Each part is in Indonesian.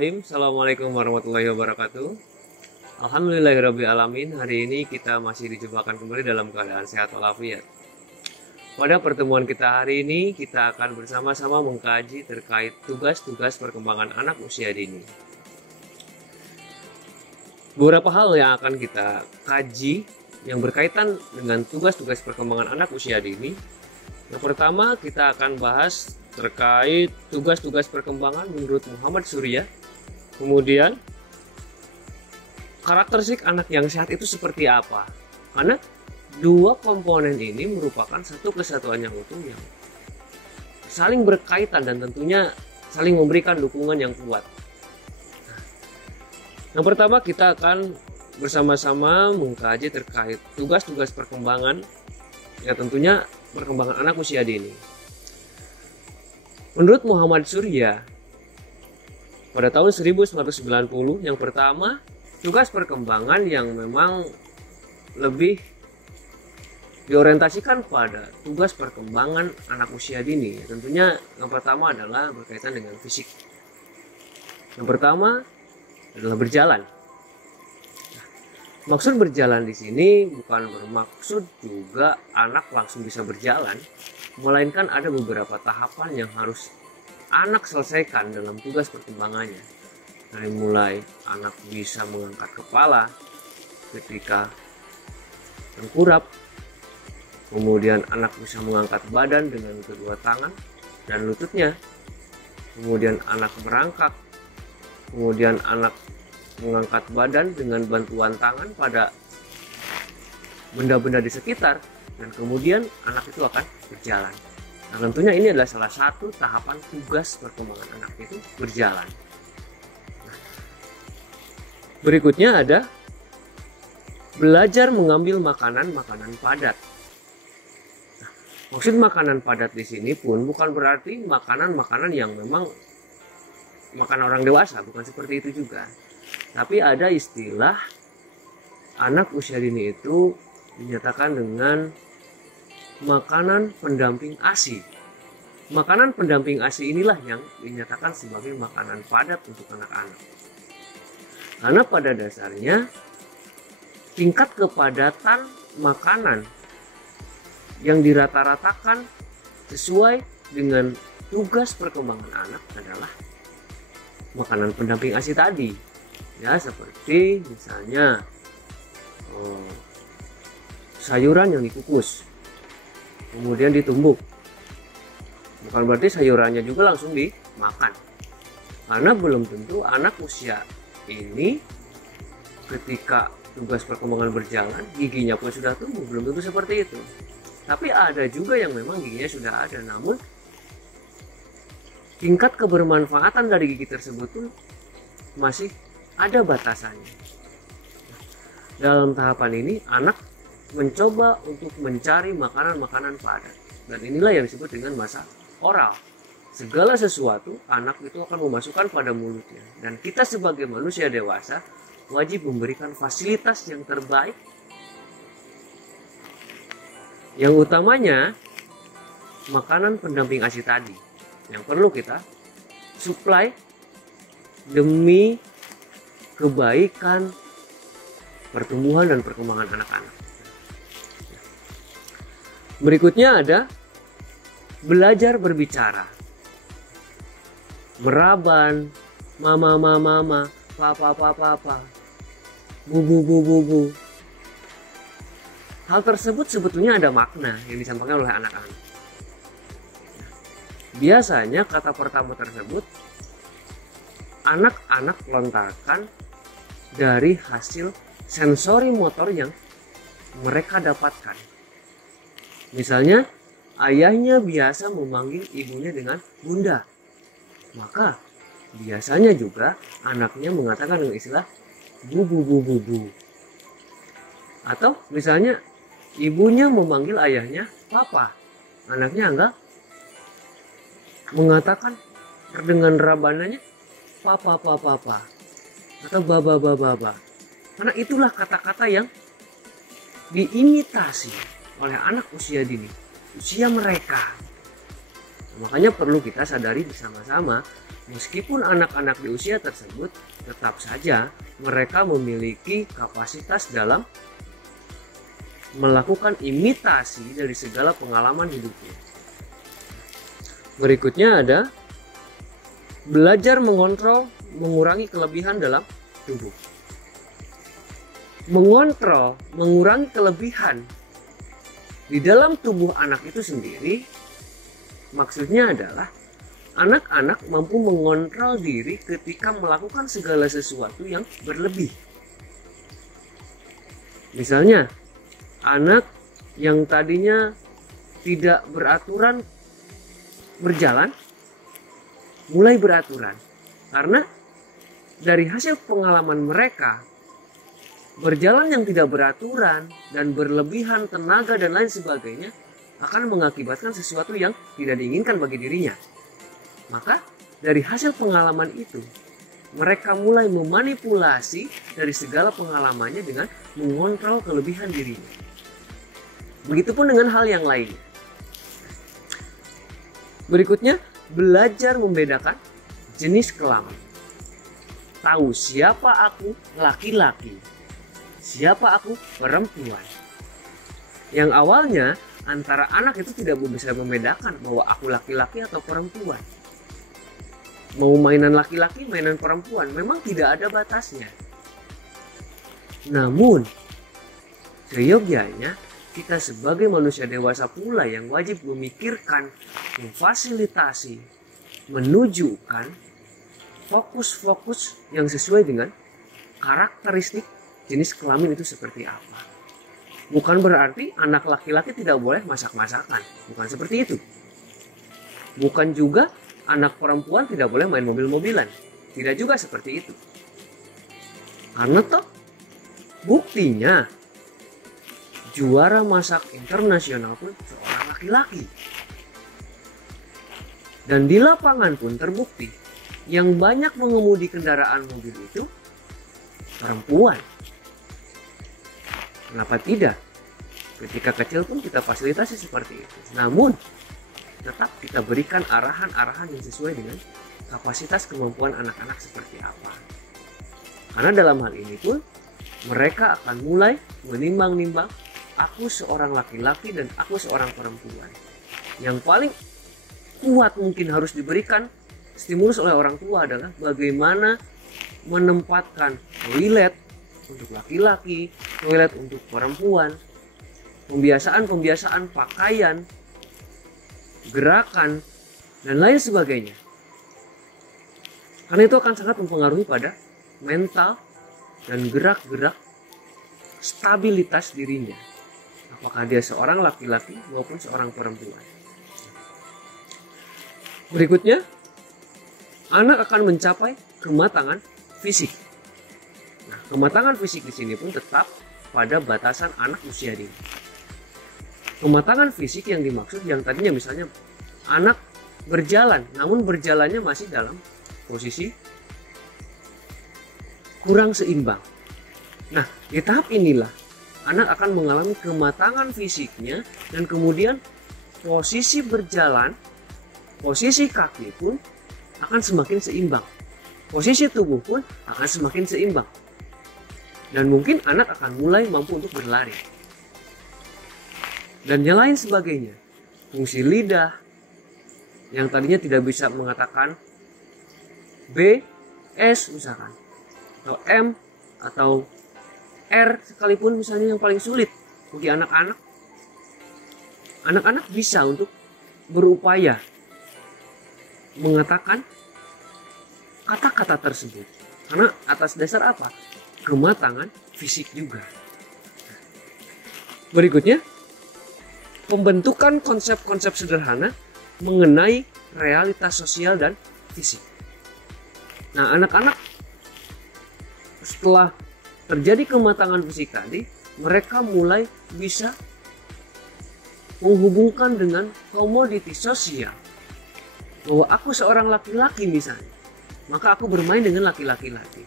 Bismillahirrahmanirrahim. Assalamualaikum warahmatullahi wabarakatuh. Alhamdulillahirrabbilalamin. Hari ini kita masih dijumpakan kembali dalam keadaan sehat walafiat. Pada pertemuan kita hari ini, kita akan bersama-sama mengkaji terkait tugas-tugas perkembangan anak usia dini. Beberapa hal yang akan kita kaji yang berkaitan dengan tugas-tugas perkembangan anak usia dini. Yang pertama, kita akan bahas terkait tugas-tugas perkembangan menurut Muhammad Surya. Kemudian karakteristik anak yang sehat itu seperti apa? Karena dua komponen ini merupakan satu kesatuan yang utuh yang saling berkaitan dan tentunya saling memberikan dukungan yang kuat. Yang pertama, kita akan bersama-sama mengkaji terkait tugas-tugas perkembangan, ya tentunya perkembangan anak usia dini. Menurut Muhammad Surya, pada tahun 1990, yang pertama, tugas perkembangan yang memang lebih diorientasikan pada tugas perkembangan anak usia dini. Tentunya yang pertama adalah berkaitan dengan fisik. Yang pertama adalah berjalan. Maksud berjalan di sini bukan bermaksud juga anak langsung bisa berjalan, melainkan ada beberapa tahapan yang harus anak selesaikan dalam tugas perkembangannya. Dari mulai anak bisa mengangkat kepala ketika tengkurap, kemudian anak bisa mengangkat badan dengan kedua tangan dan lututnya, kemudian anak merangkak, kemudian anak mengangkat badan dengan bantuan tangan pada benda-benda di sekitar, dan kemudian anak itu akan berjalan. Nah, tentunya ini adalah salah satu tahapan tugas perkembangan anak itu berjalan. Nah, berikutnya ada belajar mengambil makanan padat. Nah, maksud makanan padat di sini pun bukan berarti makanan yang memang makan orang dewasa, bukan seperti itu juga. Tapi ada istilah anak usia dini itu dinyatakan dengan makanan pendamping ASI. Makanan pendamping ASI inilah yang dinyatakan sebagai makanan padat untuk anak-anak. Karena pada dasarnya tingkat kepadatan makanan yang dirata-ratakan sesuai dengan tugas perkembangan anak adalah makanan pendamping ASI tadi. Ya, seperti misalnya sayuran yang dikukus kemudian ditumbuk. Bukan berarti sayurannya juga langsung dimakan, karena belum tentu anak usia ini ketika tugas perkembangan berjalan giginya pun sudah tumbuh, belum tentu seperti itu. Tapi ada juga yang memang giginya sudah ada, namun tingkat kebermanfaatan dari gigi tersebut tuh masih ada batasannya. Dalam tahapan ini anak mencoba untuk mencari makanan-makanan padat, dan inilah yang disebut dengan masa oral. Segala sesuatu anak itu akan memasukkan pada mulutnya, dan kita sebagai manusia dewasa wajib memberikan fasilitas yang terbaik, yang utamanya makanan pendamping ASI tadi yang perlu kita supply demi kebaikan pertumbuhan dan perkembangan anak-anak. Berikutnya ada belajar berbicara. Meraban, mama, papa, bu. Hal tersebut sebetulnya ada makna yang disampaikan oleh anak-anak. Biasanya kata pertama tersebut anak-anak lontarkan dari hasil sensori motor yang mereka dapatkan. Misalnya, ayahnya biasa memanggil ibunya dengan bunda, maka biasanya juga anaknya mengatakan dengan istilah bu. Atau misalnya ibunya memanggil ayahnya papa, anaknya enggak mengatakan dengan rabanannya papa atau baba. Karena itulah kata-kata yang diimitasi oleh anak usia dini, usia mereka. Makanya perlu kita sadari bersama-sama Meskipun anak-anak di usia tersebut tetap saja mereka memiliki kapasitas dalam melakukan imitasi dari segala pengalaman hidupnya. Berikutnya ada belajar mengontrol, mengurangi kelebihan dalam tubuh. Mengontrol, mengurangi kelebihan di dalam tubuh anak itu sendiri, maksudnya adalah anak-anak mampu mengontrol diri ketika melakukan segala sesuatu yang berlebih. Misalnya, anak yang tadinya tidak beraturan berjalan, mulai beraturan. Karena dari hasil pengalaman mereka, berjalan yang tidak beraturan dan berlebihan tenaga dan lain sebagainya akan mengakibatkan sesuatu yang tidak diinginkan bagi dirinya. Maka dari hasil pengalaman itu, mereka mulai memanipulasi dari segala pengalamannya dengan mengontrol kelebihan dirinya. Begitupun dengan hal yang lainnya. Berikutnya, belajar membedakan jenis kelamin. Tahu siapa aku laki-laki, siapa aku perempuan. Yang awalnya antara anak itu tidak bisa membedakan bahwa aku laki-laki atau perempuan. Mau mainan laki-laki, mainan perempuan, memang tidak ada batasnya. Namun, seyogyanya kita sebagai manusia dewasa pula yang wajib memikirkan, memfasilitasi, menunjukkan fokus-fokus yang sesuai dengan karakteristik jenis kelamin itu seperti apa. Bukan berarti anak laki-laki tidak boleh masak-masakan, bukan seperti itu. Bukan juga anak perempuan tidak boleh main mobil-mobilan, tidak juga seperti itu. Karena toh buktinya juara masak internasional pun seorang laki-laki. Dan di lapangan pun terbukti yang banyak mengemudi kendaraan mobil itu perempuan. Kenapa tidak? Ketika kecil pun kita fasilitasi seperti itu. Namun tetap kita berikan arahan-arahan yang sesuai dengan kapasitas kemampuan anak-anak seperti apa. Karena dalam hal ini pun mereka akan mulai menimbang-nimbang, aku seorang laki-laki dan aku seorang perempuan. Yang paling kuat mungkin harus diberikan stimulus oleh orang tua adalah bagaimana menempatkan toilet untuk laki-laki, toilet untuk perempuan, pembiasaan-pembiasaan pakaian, gerakan, dan lain sebagainya. Karena itu akan sangat mempengaruhi pada mental dan gerak-gerak stabilitas dirinya. Apakah dia seorang laki-laki maupun seorang perempuan. Berikutnya, anak akan mencapai kematangan fisik. Nah, kematangan fisik di sini pun tetap pada batasan anak usia dini. Kematangan fisik yang dimaksud yang tadinya misalnya anak berjalan, namun berjalannya masih dalam posisi kurang seimbang. Nah, di tahap inilah anak akan mengalami kematangan fisiknya dan kemudian posisi berjalan, posisi kaki pun akan semakin seimbang. Posisi tubuh pun akan semakin seimbang. Dan mungkin anak akan mulai mampu untuk berlari. Dan yang lain sebagainya. Fungsi lidah yang tadinya tidak bisa mengatakan B, S misalkan, atau M, atau R sekalipun misalnya yang paling sulit bagi anak-anak. Anak-anak bisa untuk berupaya mengatakan kata-kata tersebut. Karena atas dasar apa? Kematangan fisik juga. Berikutnya, pembentukan konsep-konsep sederhana mengenai realitas sosial dan fisik. Nah, anak-anak setelah terjadi kematangan fisik tadi, mereka mulai bisa menghubungkan dengan komoditi sosial. Bahwa aku seorang laki-laki misalnya, maka aku bermain dengan laki-laki lagi.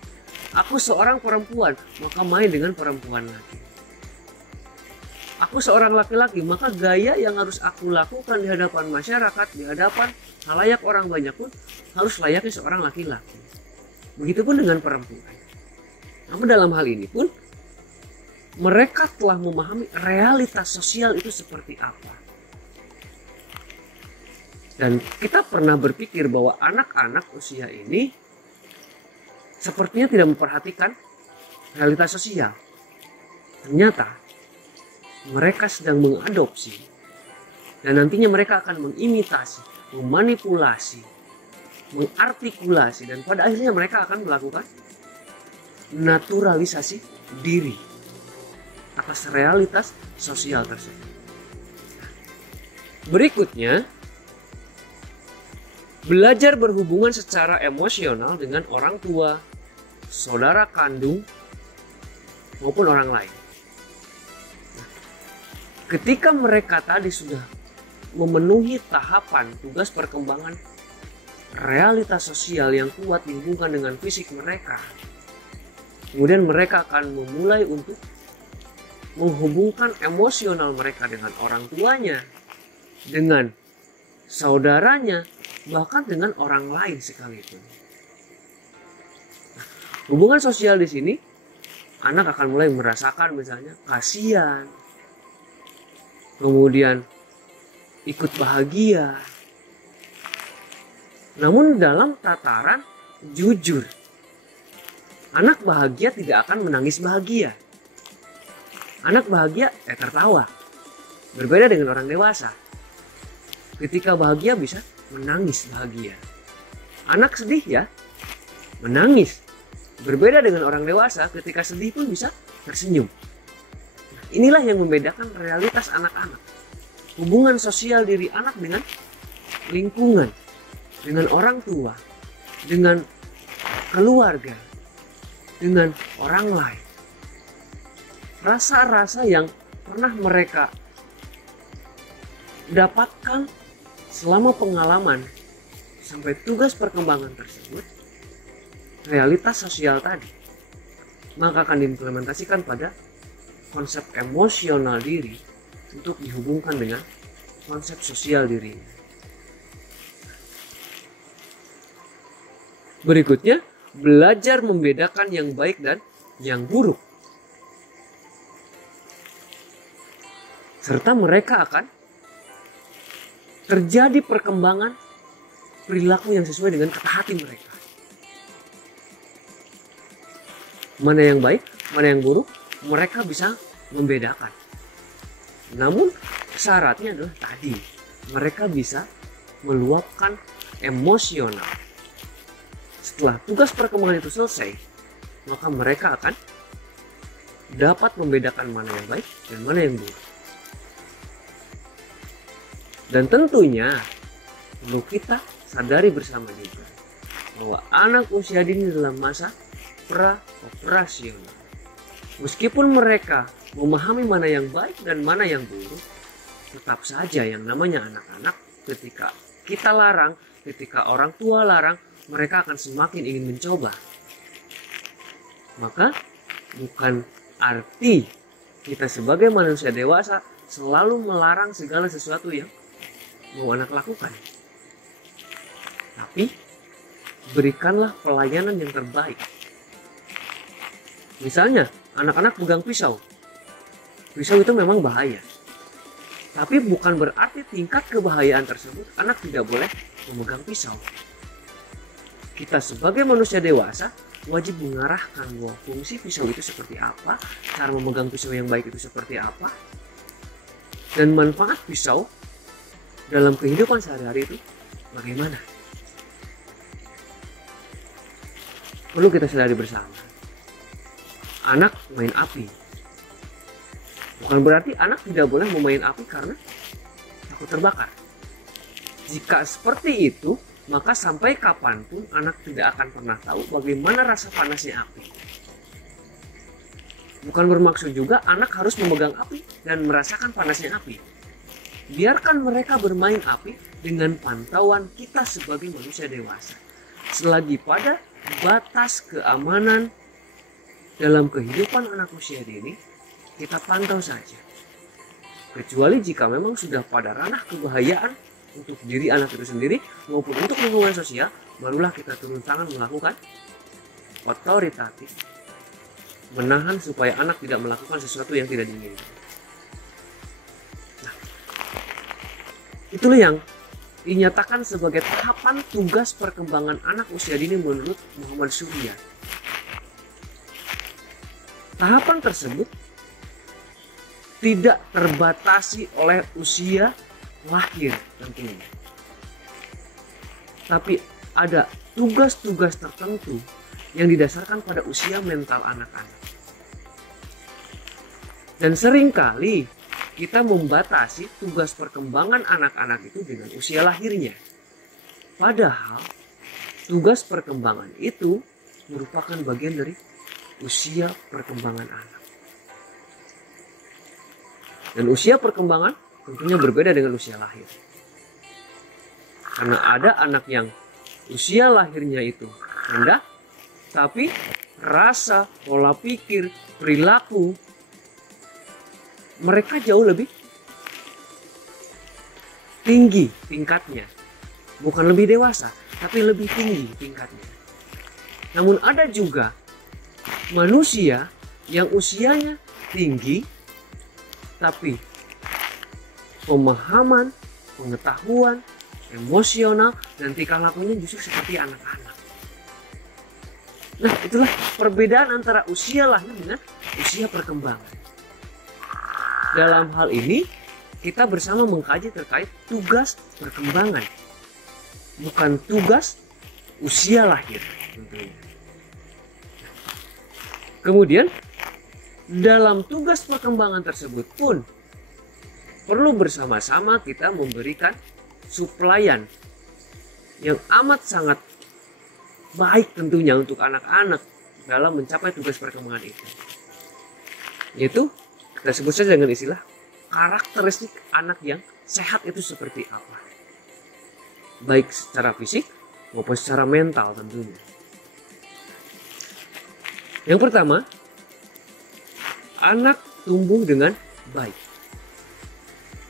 Aku seorang perempuan, maka main dengan perempuan lagi. aku seorang laki-laki, maka gaya yang harus aku lakukan di hadapan masyarakat, di hadapan khalayak orang banyak pun harus layaknya seorang laki-laki. Begitupun dengan perempuan. Namun dalam hal ini pun mereka telah memahami realitas sosial itu seperti apa. Dan kita pernah berpikir bahwa anak-anak usia ini sepertinya tidak memperhatikan realitas sosial. Ternyata mereka sedang mengadopsi dan nantinya mereka akan mengimitasi, memanipulasi, mengartikulasi, dan pada akhirnya mereka akan melakukan naturalisasi diri atas realitas sosial tersebut. Berikutnya, belajar berhubungan secara emosional dengan orang tua, saudara kandung, maupun orang lain. Ketika mereka tadi sudah memenuhi tahapan tugas perkembangan realitas sosial yang kuat dihubungkan dengan fisik mereka, kemudian mereka akan memulai untuk menghubungkan emosional mereka dengan orang tuanya, dengan saudaranya, bahkan dengan orang lain sekalipun. Hubungan sosial di sini, anak akan mulai merasakan misalnya kasihan, kemudian ikut bahagia. Namun dalam tataran jujur, anak bahagia tidak akan menangis bahagia. Anak bahagia tertawa. Berbeda dengan orang dewasa. Ketika bahagia bisa menangis bahagia. Anak sedih ya, menangis. Berbeda dengan orang dewasa, ketika sedih pun bisa tersenyum. Inilah yang membedakan realitas anak-anak. Hubungan sosial diri anak dengan lingkungan, dengan orang tua, dengan keluarga, dengan orang lain. Rasa-rasa yang pernah mereka dapatkan selama pengalaman sampai tugas perkembangan tersebut, realitas sosial tadi, maka akan diimplementasikan pada konsep emosional diri untuk dihubungkan dengan konsep sosial diri. Berikutnya, belajar membedakan yang baik dan yang buruk. Serta mereka akan terjadi perkembangan perilaku yang sesuai dengan kata hati mereka. Mana yang baik, mana yang buruk, mereka bisa membedakan. Namun syaratnya adalah tadi, mereka bisa meluapkan emosional. Setelah tugas perkembangan itu selesai, maka mereka akan dapat membedakan mana yang baik dan mana yang buruk. Dan tentunya perlu kita sadari bersama juga bahwa anak usia dini dalam masa pra-operasional. Meskipun mereka memahami mana yang baik dan mana yang buruk, tetap saja yang namanya anak-anak ketika kita larang, ketika orang tua larang, mereka akan semakin ingin mencoba. Maka bukan arti kita sebagai manusia dewasa selalu melarang segala sesuatu yang mau anak lakukan. Tapi berikanlah pelayanan yang terbaik. Misalnya anak-anak pegang pisau. Pisau itu memang bahaya. Tapi bukan berarti tingkat kebahayaan tersebut anak tidak boleh memegang pisau. Kita sebagai manusia dewasa wajib mengarahkan bahwa fungsi pisau itu seperti apa, cara memegang pisau yang baik itu seperti apa, dan manfaat pisau dalam kehidupan sehari-hari itu bagaimana. Perlu kita sadari bersama. Anak main api. Bukan berarti anak tidak boleh memain api karena takut terbakar. Jika seperti itu, maka sampai kapanpun anak tidak akan pernah tahu bagaimana rasa panasnya api. Bukan bermaksud juga anak harus memegang api dan merasakan panasnya api. Biarkan mereka bermain api dengan pantauan kita sebagai manusia dewasa. Selagi pada batas keamanan dalam kehidupan anak usia dini, kita pantau saja. Kecuali jika memang sudah pada ranah kebahayaan untuk diri anak itu sendiri maupun untuk lingkungan sosial, barulah kita turun tangan melakukan otoritatif, menahan supaya anak tidak melakukan sesuatu yang tidak diinginkan. Nah, itulah yang dinyatakan sebagai tahapan tugas perkembangan anak usia dini menurut Muhammad Surya. Tahapan tersebut tidak terbatasi oleh usia lahir tentunya. Tapi ada tugas-tugas tertentu yang didasarkan pada usia mental anak-anak. Dan seringkali kita membatasi tugas perkembangan anak-anak itu dengan usia lahirnya. Padahal tugas perkembangan itu merupakan bagian dari usia perkembangan anak. Dan usia perkembangan tentunya berbeda dengan usia lahir. Karena ada anak yang usia lahirnya itu rendah, tapi rasa, pola pikir, perilaku mereka jauh lebih tinggi tingkatnya. Bukan lebih dewasa, tapi lebih tinggi tingkatnya. Namun ada juga manusia yang usianya tinggi, tapi pemahaman, pengetahuan, emosional, dan tingkah lakunya justru seperti anak-anak. Nah, itulah perbedaan antara usia lahir dengan usia perkembangan. Dalam hal ini, kita bersama mengkaji terkait tugas perkembangan, bukan tugas usia lahir tentunya. Kemudian, dalam tugas perkembangan tersebut pun perlu bersama-sama kita memberikan suplaian yang amat sangat baik tentunya untuk anak-anak dalam mencapai tugas perkembangan itu. Yaitu kita sebut saja dengan istilah karakteristik anak yang sehat itu seperti apa. Baik secara fisik maupun secara mental tentunya. Yang pertama, anak tumbuh dengan baik.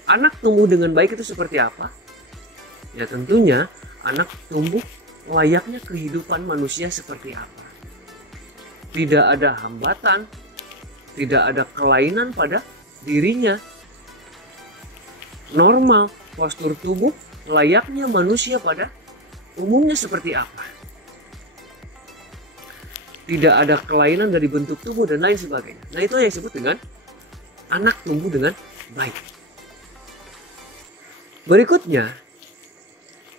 Anak tumbuh dengan baik itu seperti apa? Ya tentunya anak tumbuh layaknya kehidupan manusia seperti apa. Tidak ada hambatan, tidak ada kelainan pada dirinya. Normal, postur tubuh layaknya manusia pada umumnya seperti apa. Tidak ada kelainan dari bentuk tubuh dan lain sebagainya. Nah, itu yang disebut dengan anak tumbuh dengan baik. Berikutnya,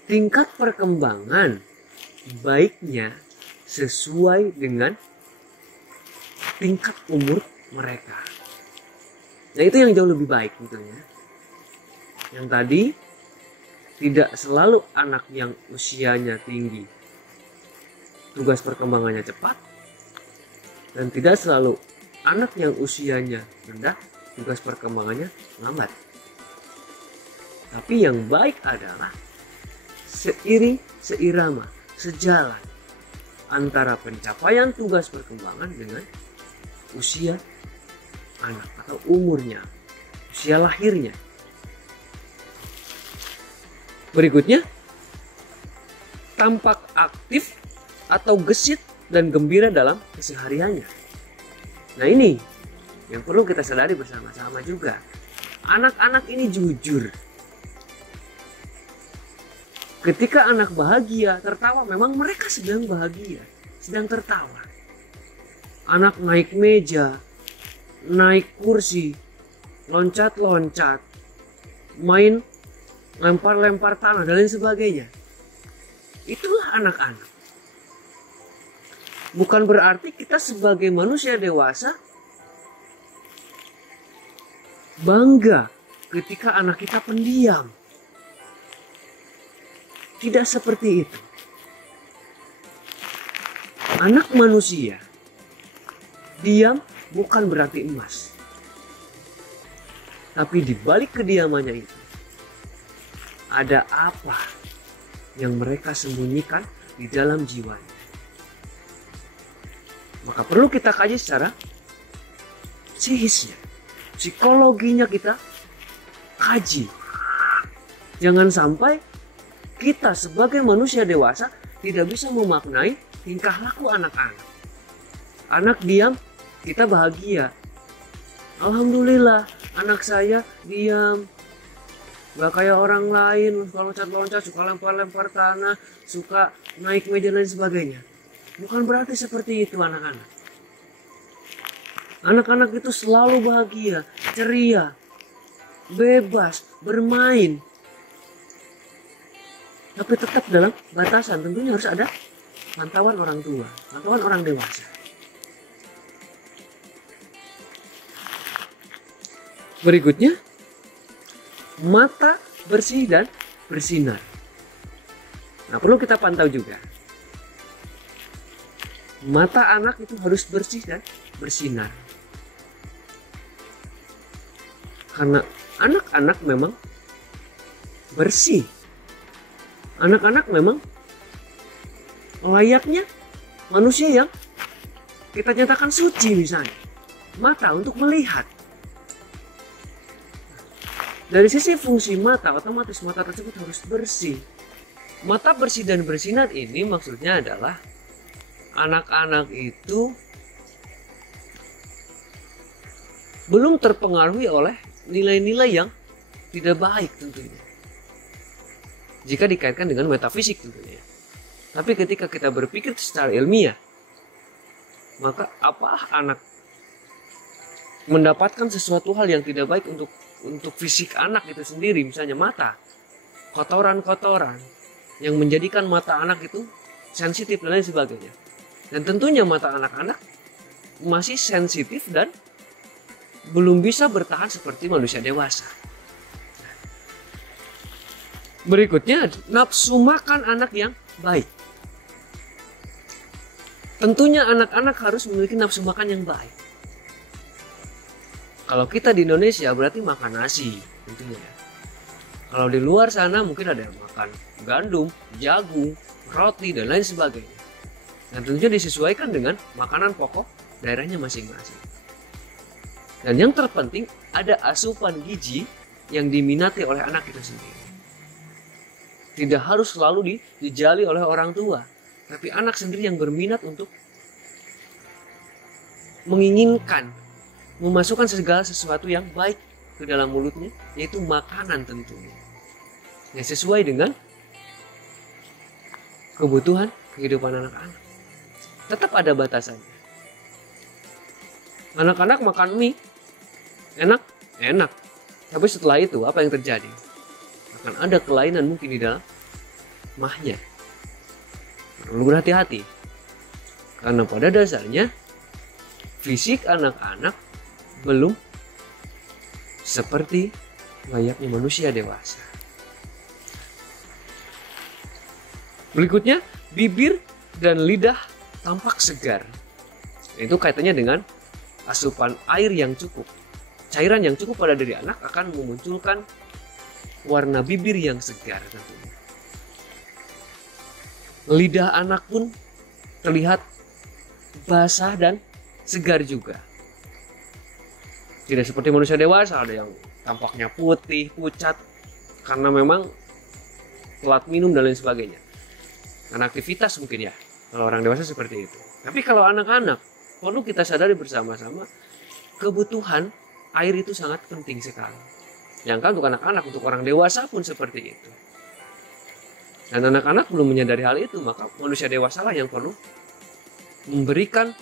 tingkat perkembangan baiknya sesuai dengan tingkat umur mereka. Nah, itu yang jauh lebih baik tentunya. Yang tadi, tidak selalu anak yang usianya tinggi tugas perkembangannya cepat, dan tidak selalu anak yang usianya rendah tugas perkembangannya lambat. Tapi yang baik adalah seiring, seirama, sejalan antara pencapaian tugas perkembangan dengan usia anak atau umurnya, usia lahirnya. Berikutnya, tampak aktif atau gesit dan gembira dalam kesehariannya. Nah, ini yang perlu kita sadari bersama-sama juga. Anak-anak ini jujur. Ketika anak bahagia, tertawa, memang mereka sedang bahagia, sedang tertawa. Anak naik meja, naik kursi, loncat-loncat, main lempar-lempar tanah dan lain sebagainya. Itulah anak-anak. Bukan berarti kita sebagai manusia dewasa bangga ketika anak kita pendiam. Tidak seperti itu. Anak manusia diam bukan berarti emas. Tapi di balik kediamannya itu ada apa yang mereka sembunyikan di dalam jiwanya. Maka perlu kita kaji secara psikisnya, psikologinya kita kaji. Jangan sampai kita sebagai manusia dewasa tidak bisa memaknai tingkah laku anak-anak. Anak diam, kita bahagia. Alhamdulillah, anak saya diam. Gak kayak orang lain, suka loncat-loncat, suka lempar-lempar tanah, suka naik meja dan lain sebagainya. Bukan berarti seperti itu anak-anak. Anak-anak itu selalu bahagia, ceria, bebas, bermain. Tapi tetap dalam batasan, tentunya harus ada pantauan orang tua, pantauan orang dewasa. Berikutnya, mata bersih dan bersinar. Nah, perlu kita pantau juga. Mata anak itu harus bersih dan bersinar. Karena anak-anak memang bersih. Anak-anak memang layaknya manusia yang kita nyatakan suci misalnya. Mata untuk melihat. Dari sisi fungsi mata, otomatis mata tersebut harus bersih. Mata bersih dan bersinar ini maksudnya adalah anak-anak itu belum terpengaruhi oleh nilai-nilai yang tidak baik tentunya. Jika dikaitkan dengan metafisik tentunya. Tapi ketika kita berpikir secara ilmiah, maka apa anak mendapatkan sesuatu hal yang tidak baik untuk fisik anak itu sendiri, misalnya mata, kotoran-kotoran yang menjadikan mata anak itu sensitif dan lain sebagainya. Dan tentunya mata anak-anak masih sensitif dan belum bisa bertahan seperti manusia dewasa. Berikutnya, nafsu makan anak yang baik. Tentunya anak-anak harus memiliki nafsu makan yang baik. Kalau kita di Indonesia berarti makan nasi tentunya. Kalau di luar sana mungkin ada yang makan gandum, jagung, roti dan lain sebagainya. Dan tentunya disesuaikan dengan makanan pokok daerahnya masing-masing. Dan yang terpenting ada asupan gizi yang diminati oleh anak itu sendiri. Tidak harus selalu dijali oleh orang tua, tapi anak sendiri yang berminat untuk menginginkan memasukkan segala sesuatu yang baik ke dalam mulutnya, yaitu makanan tentunya. Yang sesuai dengan kebutuhan kehidupan anak-anak. Tetap ada batasannya. Anak-anak makan mie, enak. Tapi setelah itu apa yang terjadi? Akan ada kelainan mungkin di dalam mahnya. Perlu berhati-hati. Karena pada dasarnya fisik anak-anak belum seperti layaknya manusia dewasa. Berikutnya, bibir dan lidah tampak segar. Itu kaitannya dengan asupan air yang cukup. Cairan yang cukup pada diri anak akan memunculkan warna bibir yang segar tentunya. Lidah anak pun terlihat basah dan segar juga. Tidak seperti manusia dewasa, ada yang tampaknya putih, pucat, karena memang telat minum dan lain sebagainya. Karena aktivitas mungkin ya, kalau orang dewasa seperti itu. Tapi kalau anak-anak, perlu kita sadari bersama-sama, kebutuhan air itu sangat penting sekali. Jangan untuk anak-anak, untuk orang dewasa pun seperti itu. Dan anak-anak belum menyadari hal itu, maka manusia dewasa lah yang perlu memberikan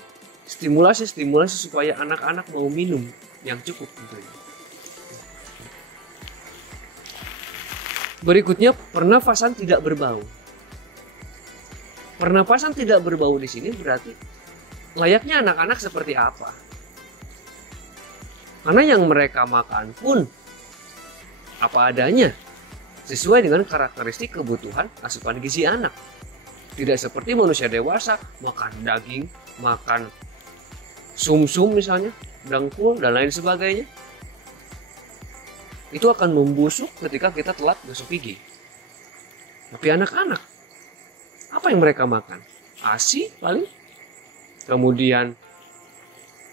stimulasi supaya anak-anak mau minum yang cukup tentunya. Berikutnya, pernafasan tidak berbau. Pernapasan tidak berbau di sini berarti layaknya anak-anak seperti apa? Karena yang mereka makan pun apa adanya, sesuai dengan karakteristik kebutuhan asupan gizi anak. Tidak seperti manusia dewasa makan daging, makan sumsum misalnya, dengkul dan lain sebagainya. Itu akan membusuk ketika kita telat gosok gigi. Tapi anak-anak, apa yang mereka makan? ASI paling, kemudian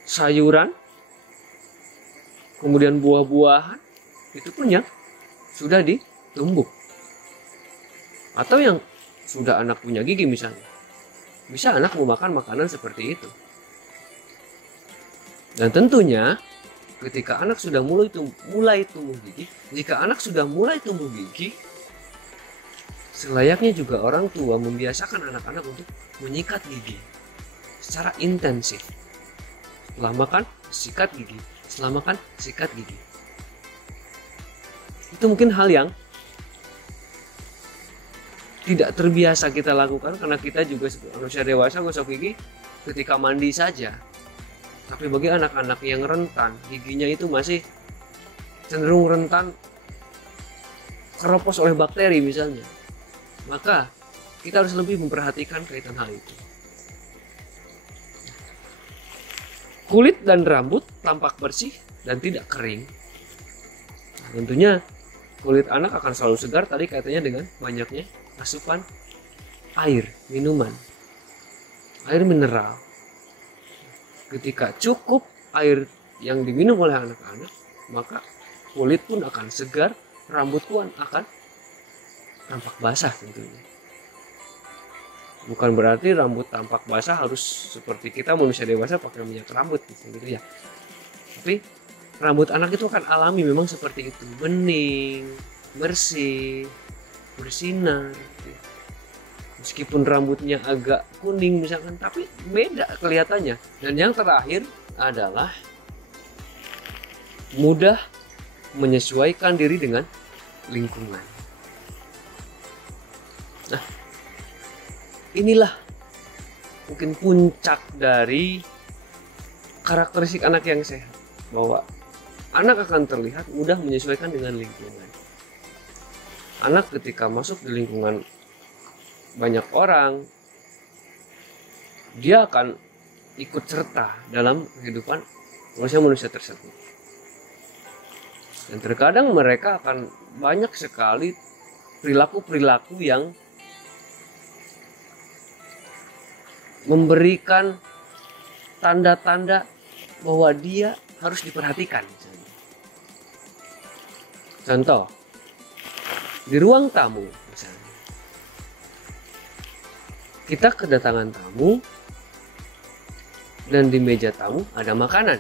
sayuran, kemudian buah-buahan, itu pun yang sudah ditumbuk. Atau yang sudah anak punya gigi misalnya, bisa anak mau makan makanan seperti itu. Dan tentunya ketika anak sudah mulai tumbuh gigi, jika anak sudah mulai tumbuh gigi, selayaknya juga orang tua membiasakan anak-anak untuk menyikat gigi secara intensif. Setelah makan, sikat gigi. Setelah makan, sikat gigi. Itu mungkin hal yang tidak terbiasa kita lakukan karena kita juga sebagai manusia dewasa gosok gigi ketika mandi saja. Tapi bagi anak-anak yang rentan, giginya itu masih cenderung rentan keropos oleh bakteri misalnya, maka kita harus lebih memperhatikan kaitan hal itu. Kulit dan rambut tampak bersih dan tidak kering. Nah, tentunya kulit anak akan selalu segar tadi katanya dengan banyaknya asupan air, minuman, air mineral. Ketika cukup air yang diminum oleh anak-anak, maka kulit pun akan segar, rambut pun akan tampak basah tentunya. Bukan berarti rambut tampak basah harus seperti kita manusia dewasa pakai minyak rambut gitu ya. Tapi rambut anak itu akan alami memang seperti itu, bening, bersih, bersinar. Meskipun rambutnya agak kuning misalkan, tapi beda kelihatannya. Dan yang terakhir adalah mudah menyesuaikan diri dengan lingkungan. Nah, inilah mungkin puncak dari karakteristik anak yang sehat, bahwa anak akan terlihat mudah menyesuaikan dengan lingkungan. Anak ketika masuk di lingkungan banyak orang, dia akan ikut serta dalam kehidupan manusia-manusia tersebut. Dan terkadang mereka akan banyak sekali perilaku-perilaku yang memberikan tanda-tanda bahwa dia harus diperhatikan. Contoh, di ruang tamu misalnya, kita kedatangan tamu dan di meja tamu ada makanan.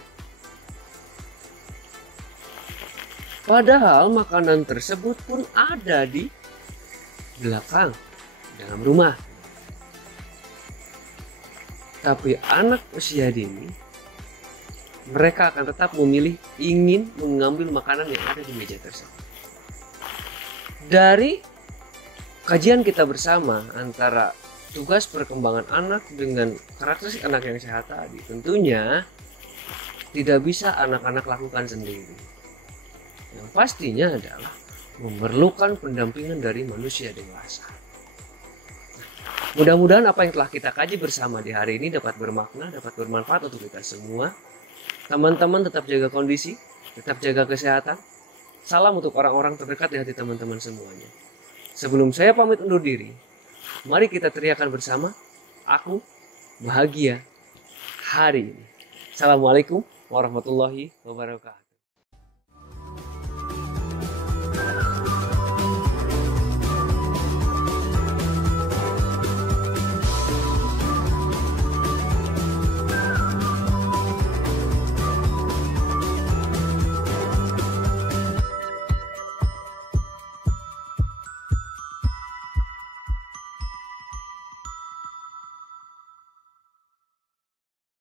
Padahal makanan tersebut pun ada di belakang dalam rumah. Tapi anak usia dini, mereka akan tetap memilih ingin mengambil makanan yang ada di meja tersebut. Dari kajian kita bersama antara tugas perkembangan anak dengan karakteristik anak yang sehat tadi, tentunya tidak bisa anak-anak lakukan sendiri. Yang pastinya adalah memerlukan pendampingan dari manusia dewasa. Mudah-mudahan apa yang telah kita kaji bersama di hari ini dapat bermakna, dapat bermanfaat untuk kita semua. Teman-teman tetap jaga kondisi, tetap jaga kesehatan. Salam untuk orang-orang terdekat di hati teman-teman semuanya. Sebelum saya pamit undur diri, mari kita teriakan bersama, aku bahagia hari ini. Assalamualaikum warahmatullahi wabarakatuh.